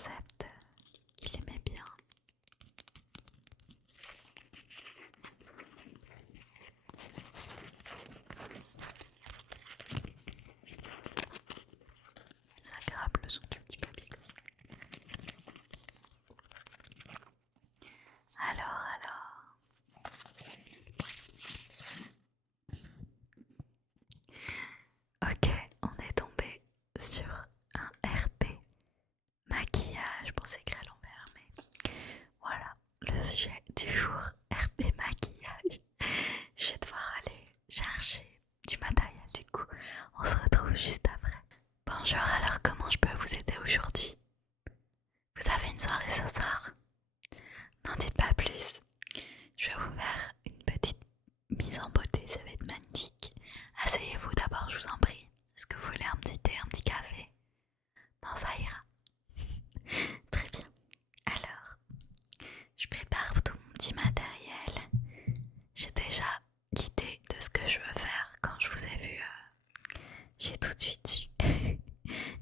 concept qu'il aimait bien. C'est agréable le son du petit papier. Alors. Ok, on est tombé sur un RP maquillage. Bon, c'est écrit à l'envers, mais voilà le sujet du jour, RP maquillage. Je vais devoir aller chercher du matériel, du coup, on se retrouve juste après. Bonjour, alors comment je peux vous aider aujourd'hui? Vous avez une soirée ce soir? N'en dites pas plus. Je vais vous faire une petite mise en beauté, ça va être magnifique. Asseyez-vous d'abord, je vous en prie. Est-ce que vous voulez un petit thé, un petit café? Non, ça ira. Très bien. Alors, je prépare tout mon petit matériel. J'ai déjà l'idée de ce que je veux faire quand je vous ai vu. J'ai tout de suite su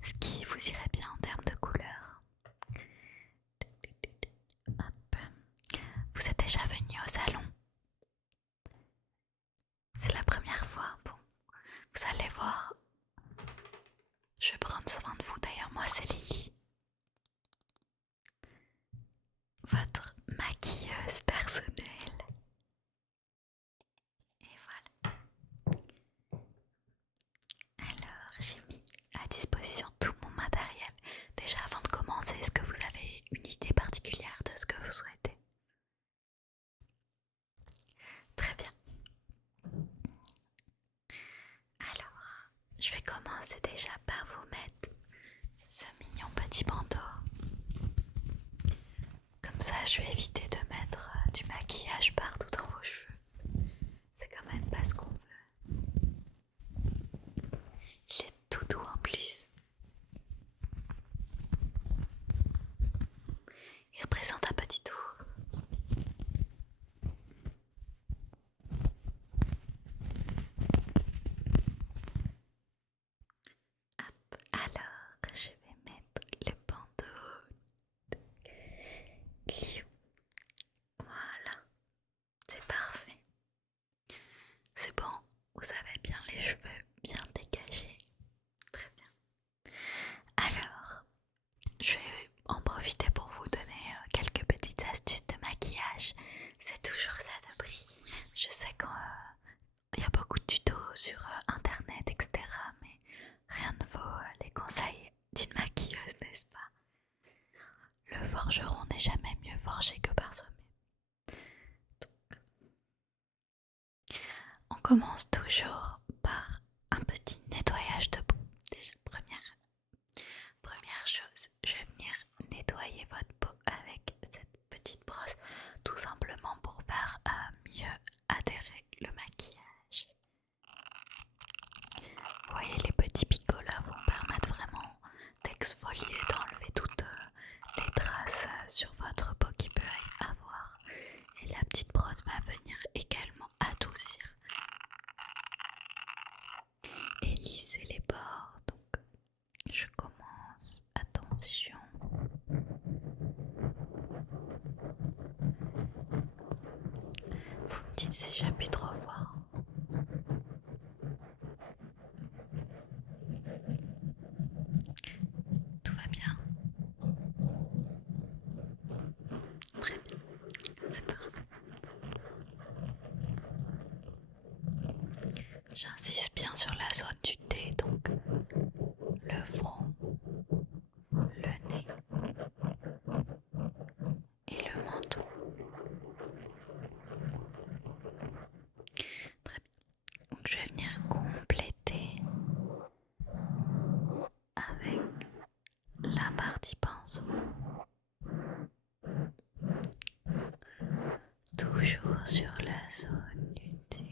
ce qui vous irait bien en termes de couleurs. Hop. Vous êtes déjà venu au salon? C'est la première fois. Bon, vous allez voir. Je vais prendre soin de vous. D'ailleurs, moi, c'est Lily, votre maquilleuse personnelle. Et voilà. Alors, j'ai mis à disposition tout mon matériel. Déjà, avant de commencer, est-ce que vous avez une idée particulière de ce que vous souhaitez? Très bien. Alors, je vais commencer déjà par vous mettre ce mignon petit bandeau. Comme ça, je vais éviter de mettre du maquillage partout dans vos cheveux. C'est quand même pas ce qu'on veut. Il est tout doux en plus. Il représente un petit ours. Hop, alors je vais mettre le bandeau. Voilà, c'est parfait. C'est bon, vous avez bien les cheveux bien dégagés. Très bien. Alors, je vais en profiter pour vous donner quelques petites astuces de maquillage. C'est toujours ça de prix. Je sais qu'il y a beaucoup de tutos sur internet, etc. Mais rien ne vaut les conseils d'une maquilleuse, n'est-ce pas? Le forgeron n'est jamais mieux forgé que par soi-même. On commence toujours par un petit nettoyage de peau. Déjà, première chose, je vais venir nettoyer votre peau avec cette petite brosse, tout simplement pour faire mieux adhérer le maquillage. Vous voyez, les petits picots là vont permettre vraiment d'exfolier, d'enlever toutes les traces sur votre peau qui peut y avoir. Et la petite brosse va venir également adoucir et lisser les bords. Donc je commence, attention. Vous me dites si j'appuie trop fort. Tout va bien. Très bien, c'est parfait. J'insiste bien sur la zone du thé, donc le front, le nez et le menton. Très bien. Donc je vais venir compléter avec la partie pinceau. Toujours sur la zone du thé.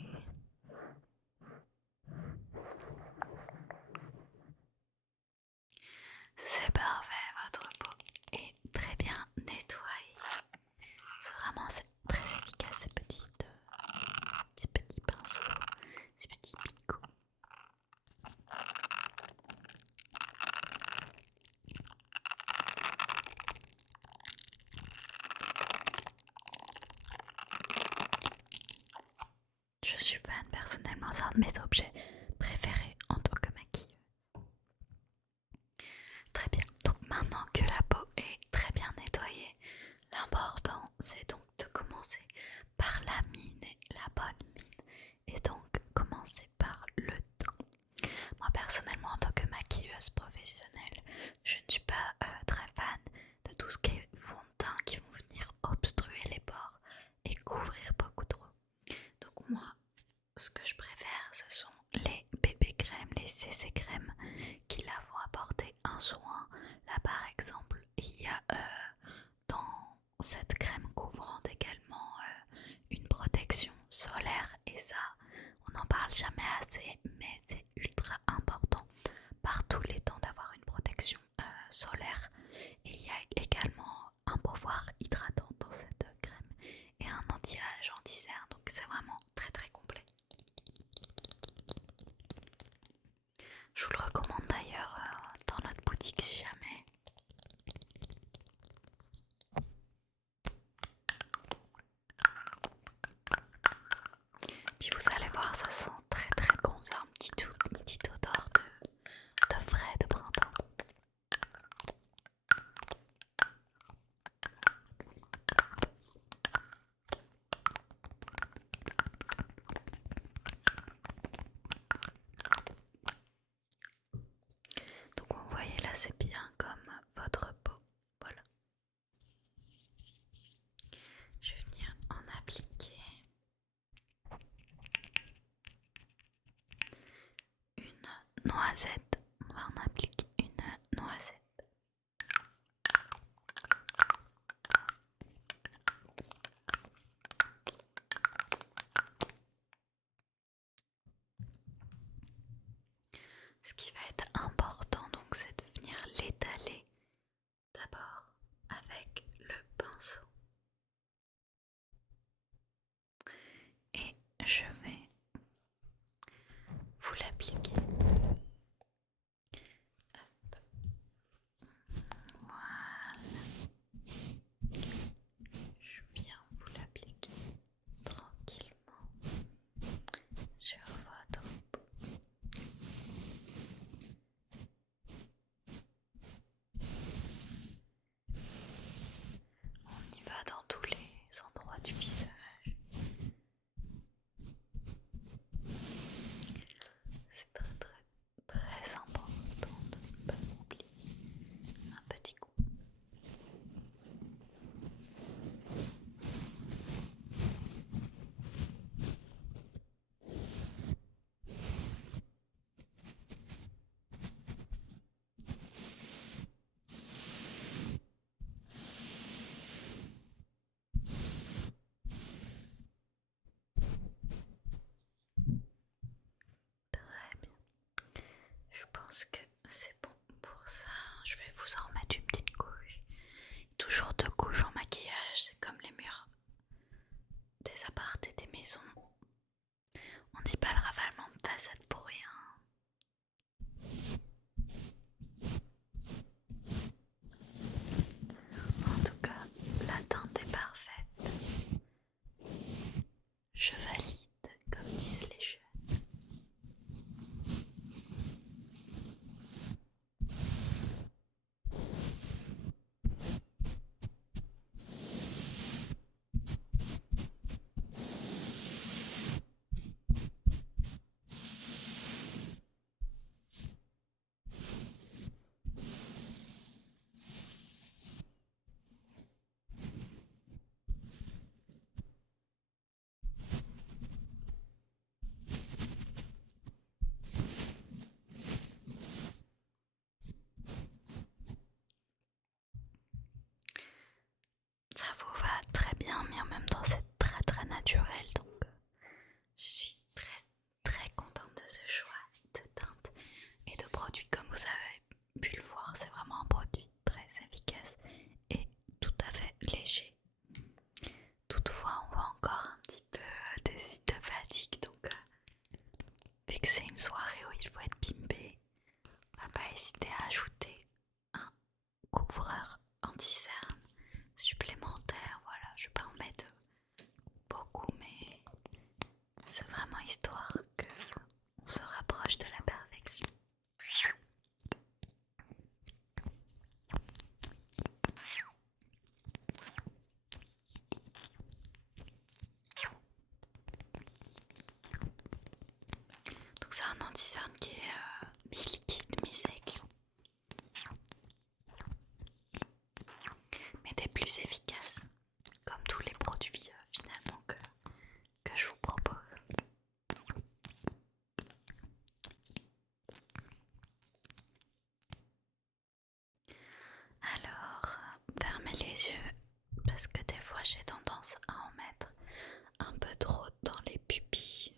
Je suis fan personnellement, c'est un de mes objets préférés en tant que maquilleuse. Très bien, donc maintenant que la peau est très bien nettoyée, l'important c'est donc de commencer par la mine, la bonne mine, et donc commencer par le teint. Moi personnellement en tant que maquilleuse professionnelle, je ne suis pas très fan de tout ce qui est fond de teint qui vont venir obstruer les pores et couvrir beaucoup trop. Donc moi, ce que je préfère, ce sont les bébé crèmes, les CC crèmes qui là vont apporter un soin. Là par exemple, il y a dans cette crème couvrante également une protection solaire et ça, on n'en parle jamais assez, mais c'est ultra important par tous les temps d'avoir une protection solaire. Et il y a également un pouvoir hydratant dans cette crème et un anti-âge, anti-cerne, donc c'est vraiment très très complet. Je vous le recommande d'ailleurs dans notre boutique si jamais. Puis vous allez voir, ça sent très très bon, ça a une petite odeur de frais de printemps. Donc vous voyez là c'est bien comme votre peau, voilà. Je vais venir en appliquer une noisette, on va en appliquer une noisette. Ce qui va être important donc c'est de venir l'étaler d'abord avec le pinceau et je vais vous l'appliquer. Voilà, je viens vous l'appliquer tranquillement sur votre peau. On y va dans tous les endroits du visage. C'est très très très important de ne pas oublier un petit coup. Très bien. Je pense que c'est bon pour ça. Je vais vous en remettre une petite couche. Toujours deux couches en maquillage, c'est comme les murs des apparts et des maisons. On dit pas le ravalement de façade pour rien. En tout cas, la teinte est parfaite. Je valide, comme disent les jeunes. silicone qui est mi-liquide, mi-sec. Mais des plus efficaces, comme tous les produits finalement que je vous propose. Alors, fermez les yeux parce que des fois j'ai tendance à en mettre un peu trop dans les pupilles.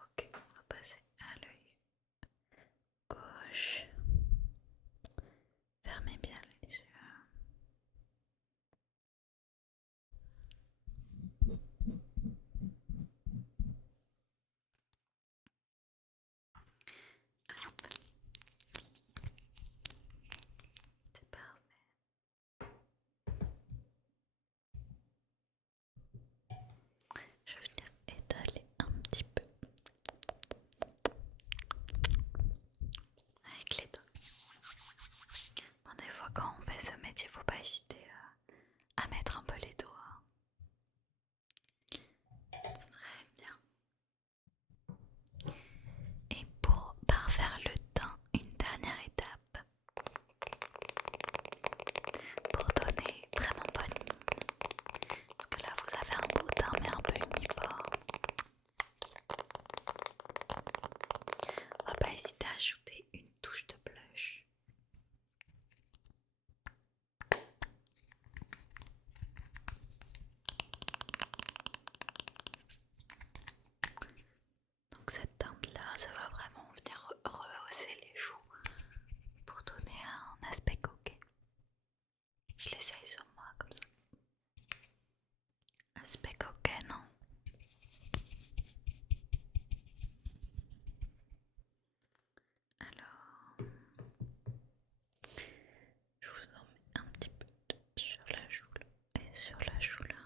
Ok, on va passer à l'œil gauche. Fermez bien les yeux. Hop. C'est parfait. Je vais venir étaler un petit peu avec les doigts. Bon, des fois quand on fait ce métier, faut pas hésiter à mettre un peu les doigts. Très bien. Et pour parfaire le teint, une dernière étape pour donner vraiment bonne mine. Parce que là vous avez un beau teint mais un peu uniforme. On va pas hésiter à ajouter une touche de blush. Donc cette teinte là, ça va vraiment venir rehausser les joues pour donner un aspect coquet. Je l'essaye sur moi comme ça. Aspect coquet, non? Alors, je vous en mets un petit peu sur la joue là et sur la joue là.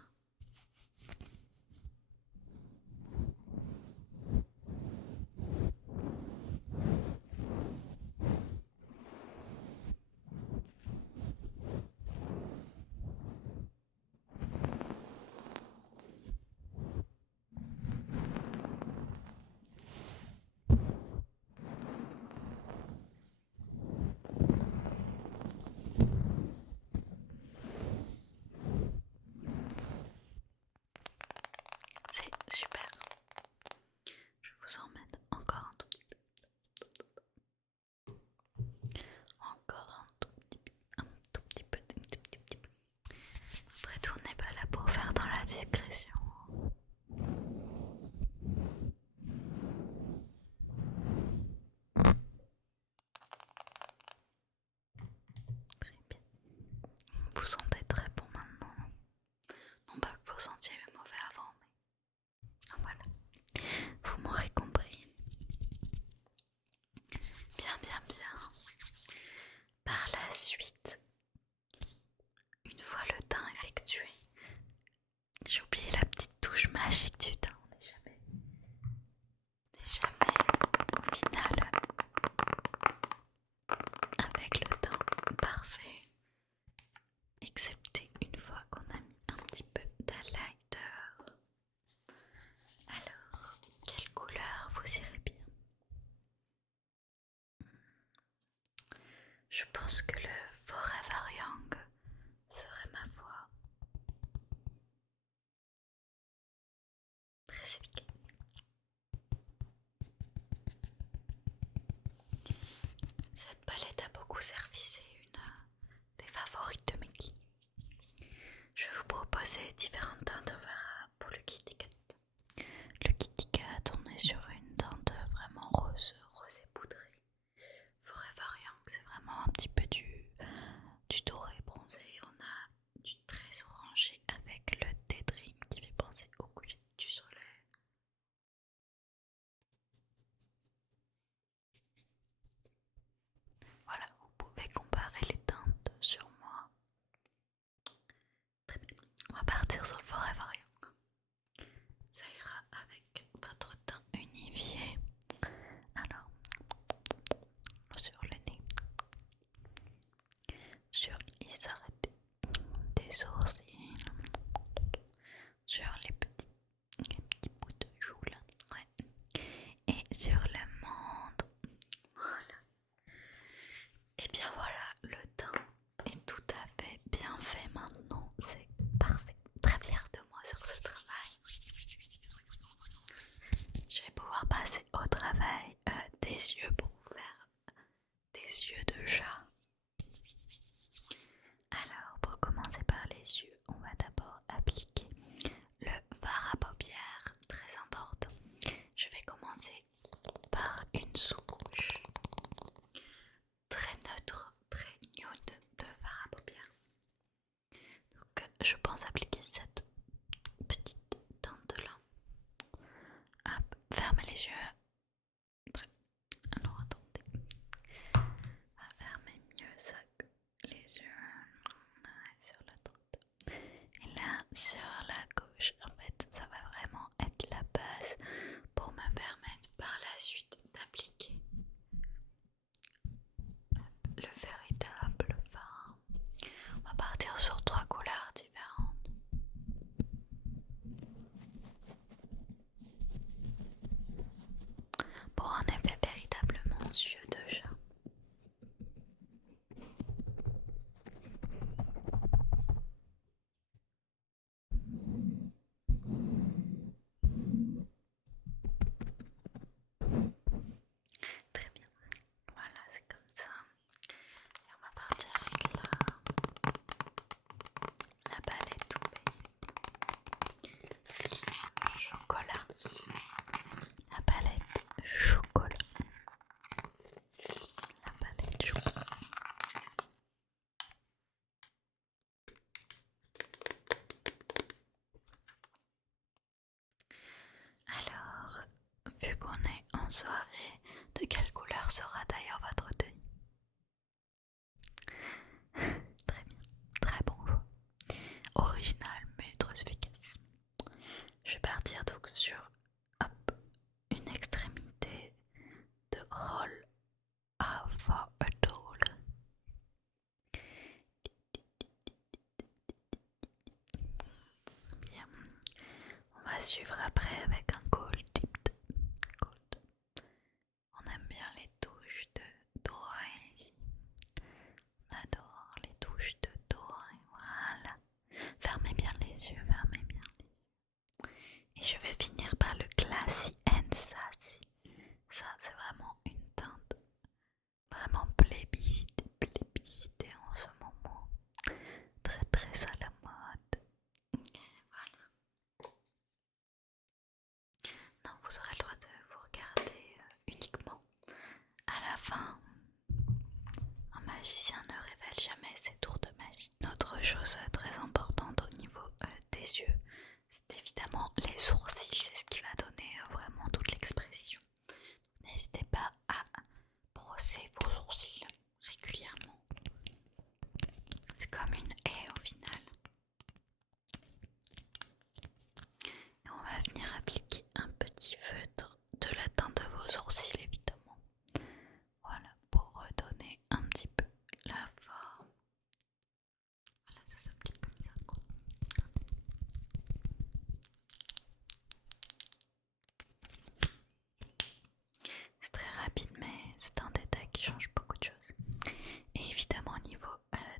C'est super. Je vais vous en mettre encore un tout petit peu. Encore un tout petit peu. Un tout petit peu. Un tout petit peu. Après tout, on n'est pas là pour faire dans la discrétion. Très bien. Vous sentez très bon maintenant. Non pas que vous sentiez mauvais avant, mais voilà. Vous m'aurez compris. Bien, bien, bien. Par la suite, une fois le teint effectué, j'ai oublié la petite touche magique du teint. On n'est jamais au final avec le teint parfait, excepté une fois qu'on a mis un petit peu d'highlighter. Alors, quelle couleur vous irait bien? Je pense que le Forever Young serait ma voix. Très efficace. Cette palette a beaucoup servi, c'est une des favorites de Mickey. Je vais vous proposer différentes teintes pour le Kitty Cat. Le Kitty Cat, on est sur une teinte vraiment rosé poudré. Forever Young, c'est vraiment un petit peu du doré bronzé. On a du très orangé avec le Daydream qui fait penser au coucher du soleil. Voilà, vous pouvez comparer les teintes sur moi. Très bien. On va partir sur le Forever Young. sur le monde. Voilà. Et bien voilà, le teint est tout à fait bien fait maintenant. C'est parfait. Très fière de moi sur ce travail. Je vais pouvoir passer au travail des yeux pour vous faire des yeux de chat. Alors, pour commencer par les yeux, on va d'abord appliquer le fard à paupières, très important. Je vais commencer par une sous-couche très neutre, très nude de fard à paupières. Donc, je pense appliquer cette petite teinte là. Hop, fermez les yeux. Très... Alors, attendez. On va fermer mieux ça que les yeux. Sur la droite. Et là, sur la gauche, en fait, ça va vraiment être la base pour me permettre par la suite d'appliquer le véritable fard. On va partir sur 3 couleurs différentes. Pour un effet véritablement yeux de chat. Très bien. Voilà, c'est comme ça. Et on va partir avec la palette chocolat. La palette chocolat. La palette chocolat. Alors, vu qu'on est en soirée, de quelle couleur sera d'ailleurs votre tenue? Très bien, très bon choix. Original mais très efficace. Je vais partir donc sur une extrémité de roll of a doll. Bien. On va suivre après avec un gold tipped. Gold. On aime bien les touches de doré ici. On adore les touches de doré. Voilà. Fermez bien les yeux, fermez bien les yeux. Et je vais finir par le Classy and Sassy. Ça, c'est vraiment une teinte vraiment plébiscitée en ce moment. Très très à la mode. Voilà. Non, vous aurez le droit de vous regarder uniquement à la fin. Un magicien ne révèle jamais ses tours de magie. Une autre chose très importante au niveau des yeux, c'est évidemment les sourcils. C'est ce qui va donner vraiment toute l'expression. N'hésitez pas à brosser vos sourcils régulièrement. C'est comme une haie au final. Et on va venir appliquer un petit feutre de la teinte de vos sourcils évidemment. Voilà, pour redonner un petit peu la forme. Voilà, ça s'applique comme ça quoi. C'est très rapide mais c'est un détail qui change beaucoup de choses. Et évidemment au niveau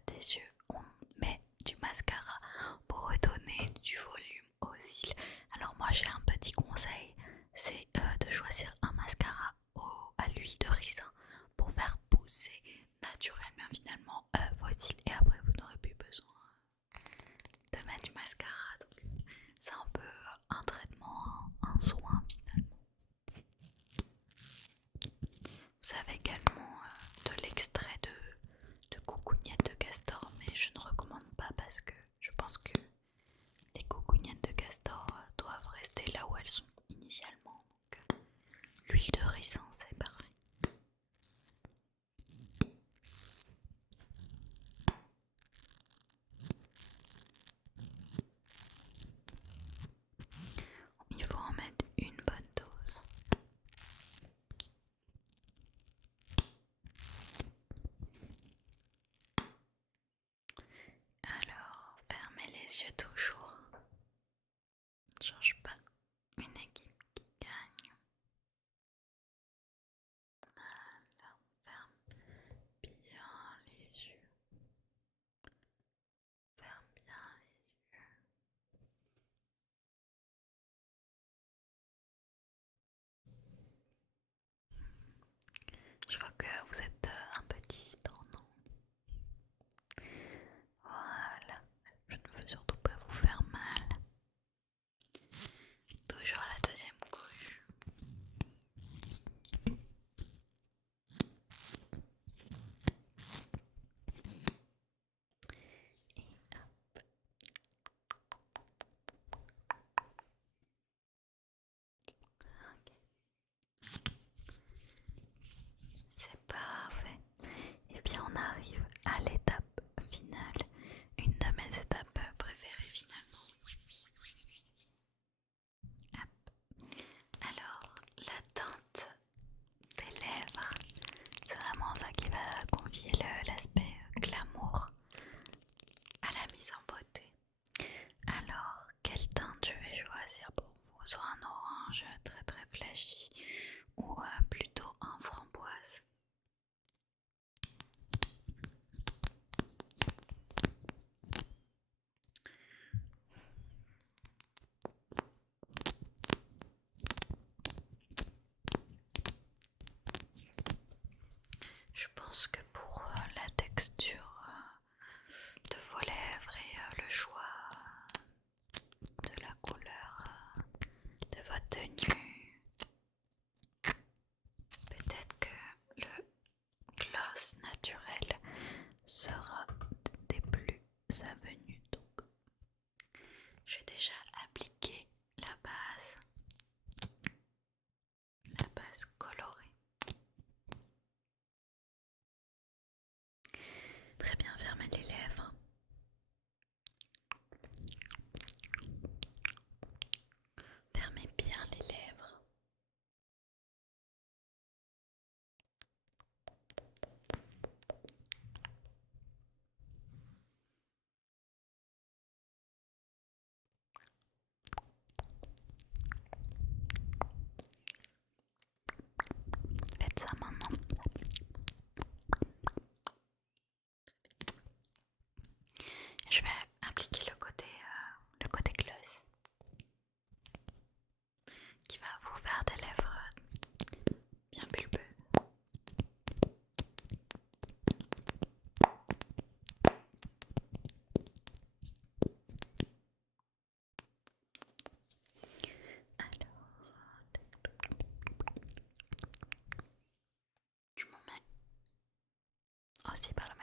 des yeux, on met du mascara pour redonner du volume aux cils. Alors moi j'ai un petit conseil, c'est de choisir un mascara à l'huile de ricin pour faire pousser naturellement finalement vos cils et après vous n'aurez plus besoin de mettre du mascara. Donc c'est un peu un traitement, un soin finalement. Vous savez que que vous êtes un peu distant, non? Voilà, je ne veux surtout pas vous faire mal. Toujours la deuxième couche. Et hop. Ok. C'est parfait. Et bien on arrive à l'étape finale, une de mes étapes préférées finalement. Hop. Alors, la teinte des lèvres, c'est vraiment ça qui va confier l'aspect glamour à la mise en beauté. Alors, quelle teinte je vais choisir pour vous? Soit un orange très très flashy ou plutôt un framboise. Je pense que pour la texture de vos lèvres et le choix de la couleur de votre tenue, peut-être que le gloss naturel sera des plus avenus. Donc, j'ai déjà appliqué la base colorée. Très bien, fermez les lèvres. Fermez bien les lèvres. Faites ça maintenant. Je vais appliquer le côté gloss qui va vous faire des lèvres bien pulpeuses. Alors, je m'en mets aussi par la